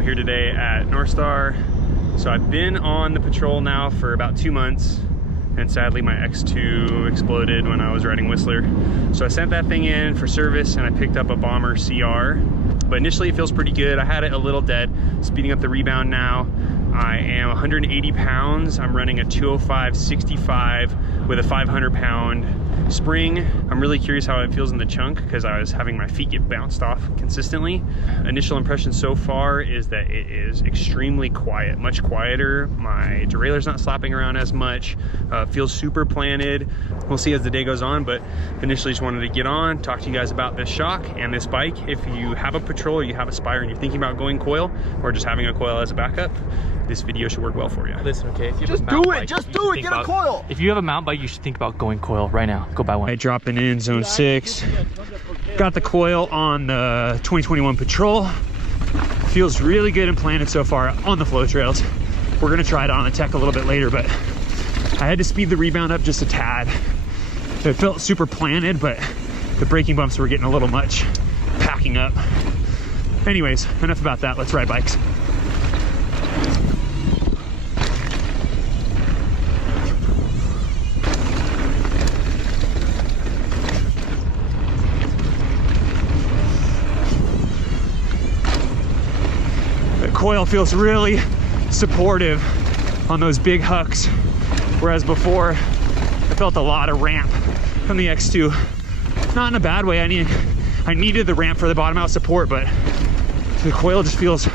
out here today at North Star. So I've been on the Patrol now for about 2 months, and sadly my X2 exploded when I was riding Whistler. So I sent that thing in for service and I picked up a Bomber CR. But initially it feels pretty good. I had it a little dead, speeding up the rebound now. I am 180 pounds. I'm running a 205/65 with a 500-pound spring. I'm really curious how it feels in the chunk because I was having my feet get bounced off consistently. Initial impression so far is that it is extremely quiet, much quieter. My derailleur's not slapping around as much. Feels super planted. We'll see as the day goes on, but initially just wanted to get on, talk to you guys about this shock and this bike. If you have a Patrol or you have a Spire and you're thinking about going Coil or just having a Coil as a backup, this video should work well for you. Listen, okay, if you just do it, get a Coil. If you have a mountain bike, you should think about going Coil right now. Go buy one. Right, dropping in zone 6. Got the Coil on the 2021 Patrol. Feels really good and planted so far on the flow trails. We're gonna try it on the tech a little bit later, but I had to speed the rebound up just a tad. It felt super planted, but the braking bumps were getting a little much, packing up. Anyways, enough about that. Let's ride bikes. Coil feels really supportive on those big hucks, whereas before I felt a lot of ramp from the X2. Not in a bad way. I needed the ramp for the bottom out support, but the Coil just feels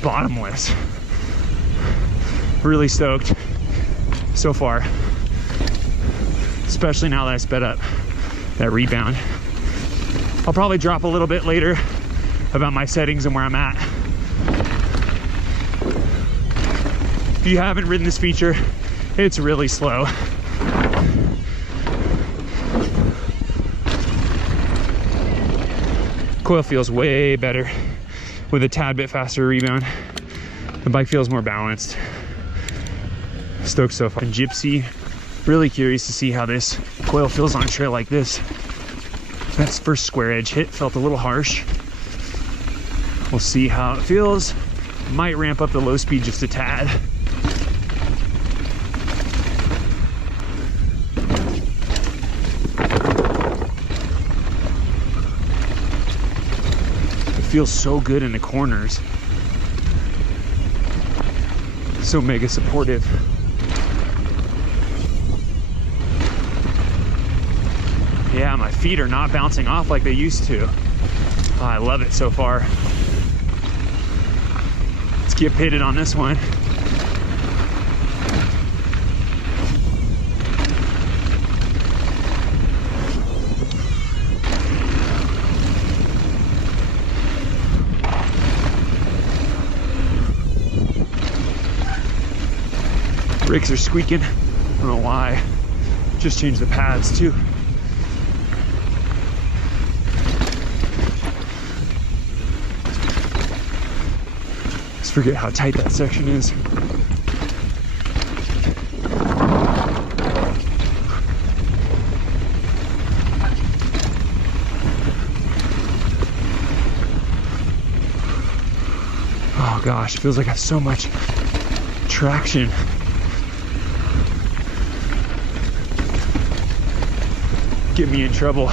bottomless. Really stoked so far, especially now that I sped up that rebound. I'll probably drop a little bit later about my settings and where I'm at. If you haven't ridden this feature, it's really slow. Coil feels way better with a tad bit faster rebound. The bike feels more balanced. Stoked so far. And Gypsy, really curious to see how this Coil feels on a trail like this. That first square edge hit felt a little harsh. We'll see how it feels. Might ramp up the low speed just a tad. Feels so good in the corners. So mega supportive. Yeah, my feet are not bouncing off like they used to. Oh, I love it so far. Let's get pitted on this one. Brakes are squeaking. I don't know why. Just changed the pads too. Just forget how tight that section is. Oh gosh, it feels like I have so much traction. Get me in trouble.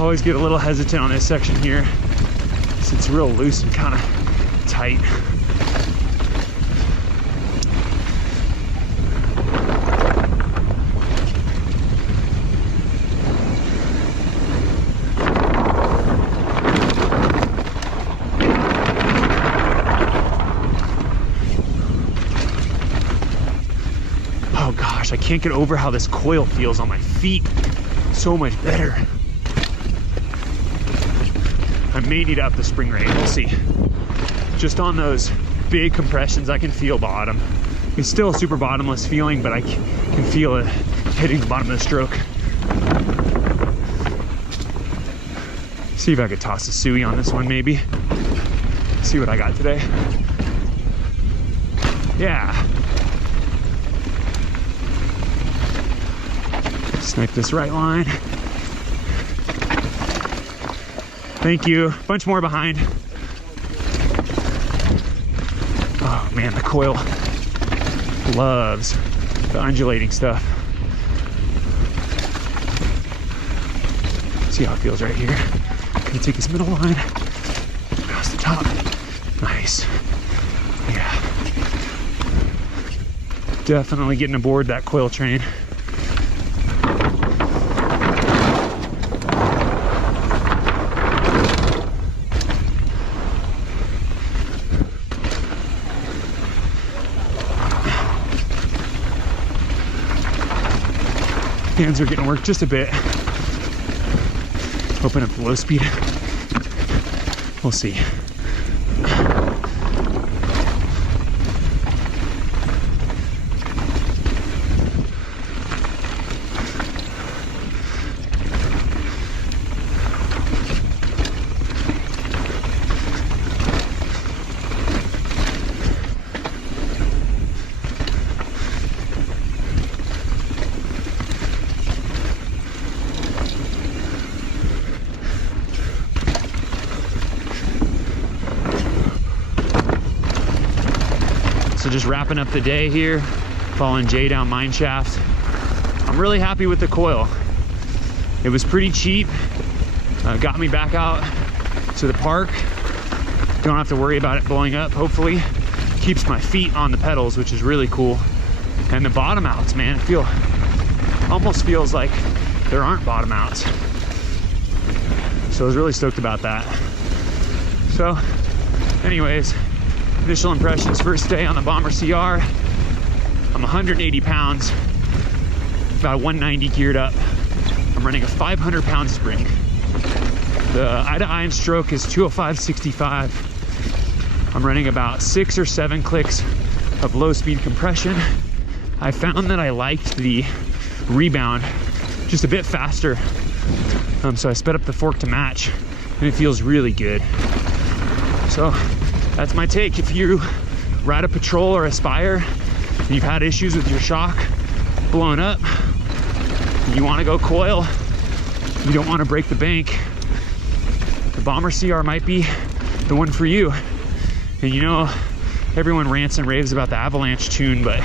Always get a little hesitant on this section here since it's real loose and kind of tight. Oh gosh, I can't get over how this Coil feels on my feet. So much better. I may need to up the spring rate, we'll see. Just on those big compressions, I can feel bottom. It's still a super bottomless feeling, but I can feel it hitting the bottom of the stroke. See if I could toss a suey on this one, maybe. See what I got today. Yeah. Snipe this right line. Thank you. Bunch more behind. Oh man, the Coil loves the undulating stuff. See how it feels right here. Gonna take this middle line across the top. Nice. Yeah. Definitely getting aboard that Coil train. Hands are getting worked just a bit. Open up the low speed. We'll see. So just wrapping up the day here, following Jay down mine shaft. I'm really happy with the Coil. It was pretty cheap. Got me back out to the park. Don't have to worry about it blowing up, hopefully. Keeps my feet on the pedals, which is really cool. And the bottom outs, man, almost feels like there aren't bottom outs. So I was really stoked about that. So anyways, initial impressions, first day on the Bomber CR. I'm 180 pounds, about 190 geared up. I'm running a 500-pound spring. The eye-to-eye stroke is 205.65. I'm running about 6 or 7 clicks of low-speed compression. I found that I liked the rebound just a bit faster. So I sped up the fork to match, and it feels really good. So that's my take. If you ride a Patrol or Aspire and you've had issues with your shock blowing up, you want to go Coil, you don't want to break the bank, the Bomber CR might be the one for you. And you know, everyone rants and raves about the Avalanche tune, but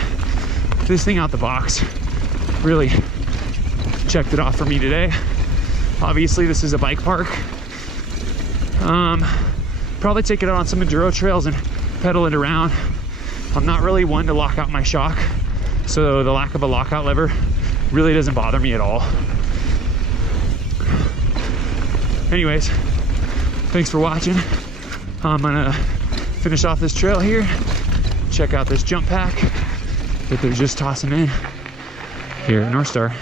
this thing out the box really checked it off for me today. Obviously this is a bike park. Probably take it out on some enduro trails and pedal it around. I'm not really one to lock out my shock, so the lack of a lockout lever really doesn't bother me at all. Anyways, thanks for watching. I'm gonna finish off this trail here, check out this jump pack that they're just tossing in here at North Star.